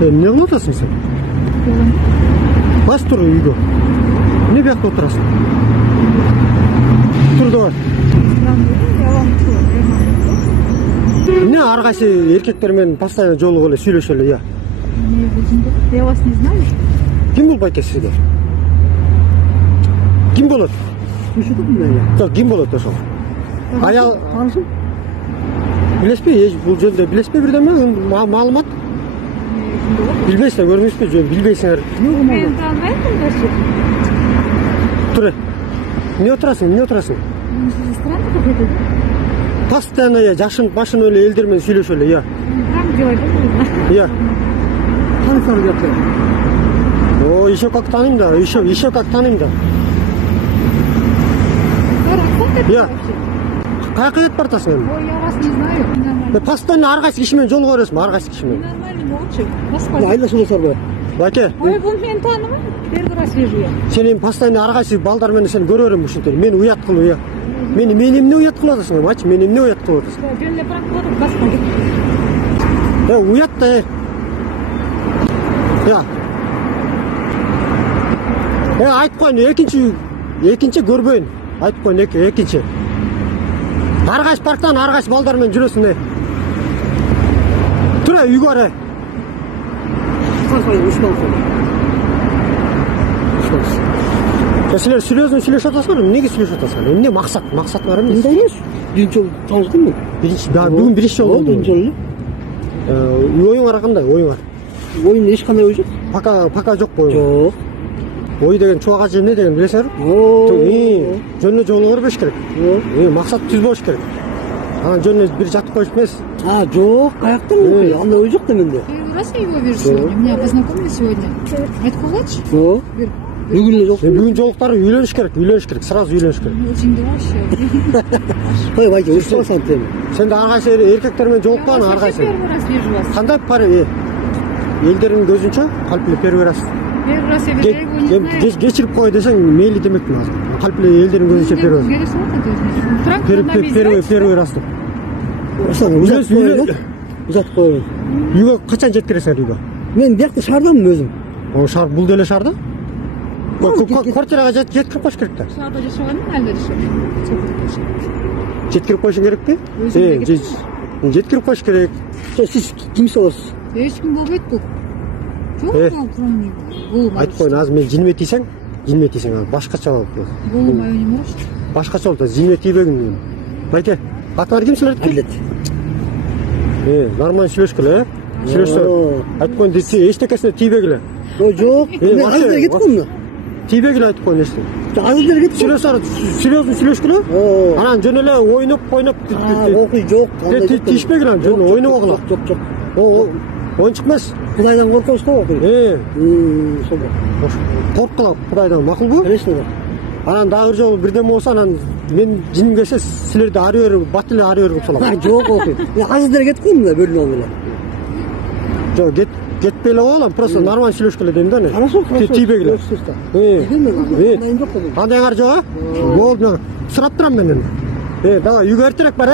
Ne kılıp atasın sen? Bas tur uygu. Ne bir yakta oturasın? Tur da var. Ne arkası erkeklerмен постоянно жолугуп эле сүйлөшө эле ya? Я вас не знаю. Kim болуп айта сизге? Kim болот? Жок, ким болот ошол? Аял Танышым. билесизби? Бул жөнүндө билесизби бирдеме? Маалымат? Билбейсиңер, көрмөйсүзбү? Жөн билбейсиңер. Мен танымайм даже. Тур. Не отурасың? Странно какой-то, да? Постоянно я жашын башын эле элдер менен сүйлөшө эле, я. Там делать, да? Я. Танысам жатыр. О, еще как таныйм да, еще как таныйм да. Я. Каяка кетип баратасың эми? Ой, я вас не знаю. Нормально. Постоянно ар кайсы киши менен жолугуп бересиң, ар кайсы киши менен. Нормально, молча. Господи. Айлашыласар го. Баке. Ой, бұл мен танымын. Первый раз вижу я. Сен эми постоянно ар кайсы балдар менен сени көрө берем ушинтип. Мени уят кылып, я. Мени эмне уят кылып атасың эми? Ачы, мени эмне уят кылып атасың? Жөн эле барак болот, господи. Уят да. Я. Айтып коеюн, экинчи көрбөйүн. Айтып коеюн, экинчи. Ар кайсы парктан ар кайсы балдар менен жүрөсүң. Тур, үйгө бара. Силер сүйлөшүп атасыңар, эмнеге сүйлөшүп атасыңар? Эмне максат бар эмес? Мындай эмес. Биринчи жолу таныштым мен. Бүгүн биринчи жолу болду. Биринчи жолу. Оюңар кандай? Оюңар? Оюн эч кандай ой жок. Пока жок бою. Жок. Ой деген чубак эмне деген билесиңерби? Жөнүнө жолугуп бербеш керек. Максат түзбөш керек. Анан жөнүнө бир жатып коюш эмес. Жок, каяктан андай ой жок да менде. Первый раз я его вижу сегодня. Меня познакомили сегодня. Это кулач? Жок. Бүгүн эле жок. Бүгүн жолуктары үйлөнүш керек, сразу үйлөнүш керек. Очень вообще. Кой байке, ушсаң тем. Сен да ар кайсы эркектер менен жолукпаган ар кайсы. Первый раз вижу вас. Кандай пара? Элдердин көзүнчө калп эле первый раз. Первый раз я вижу, я его не знаю. Кечирип кой десең мейли демекмин азыр. Калп эле элдердин көзүнчө первый раз. Узатып коеюн. Үйгө качан жеткиресиңер үйгө? Мен биякта шаардамын өзүм. Шаар бул деле шаарда? Квартирага жеткирип коюш керек да. Шаарда жашабадым, әлде жашабадым. Жеткирип коюшуң керекпи? Жеткирип коюш керек. Сиз кимсиз болосуз? Эч ким болбойт бул. Жок, кроме него. Айтып коеюн, азыр мен жинме тийсең, азыр башкача болот. Бул мое не может. Башкача болот, жинме тийбегин. Байке, атыңар ким силер? Әділет. Нормально сүйлөшкүлө, сүйлөшсө. Айтып коеюн, эчтекесине тийбегиле. Ой, жок. Мен азыр кетип калдым. Тийбегиле айтып коеюн эчте. Азыр кетип калдым. Сүйлөшкүлө. Анан жөн эле ойноп. Окуй жок. Тийишпегиле, жөн ойнобогула. Жок. Оюнчук эмес. Кудайдан коркобуз да окуй. Ошол. Корккула Кудайдан, макулбу? Конечно. Анан дагы бир жолу бирдеме болсо, анан мен жиним келсе силерди ары бери, бат эле ары бери кылып салам. Жок окуй. Мен азыр кетип калдым да бөлүнүп алып эле. Жок, кетпей эле коелам, просто нормально сүйлөшкүлө дейм да. Хорошо. Тийбегиле. Кандайыңар Кандайыңар жок? Болду. Сурап турам мен. Давай, үйгө эртерээк бар,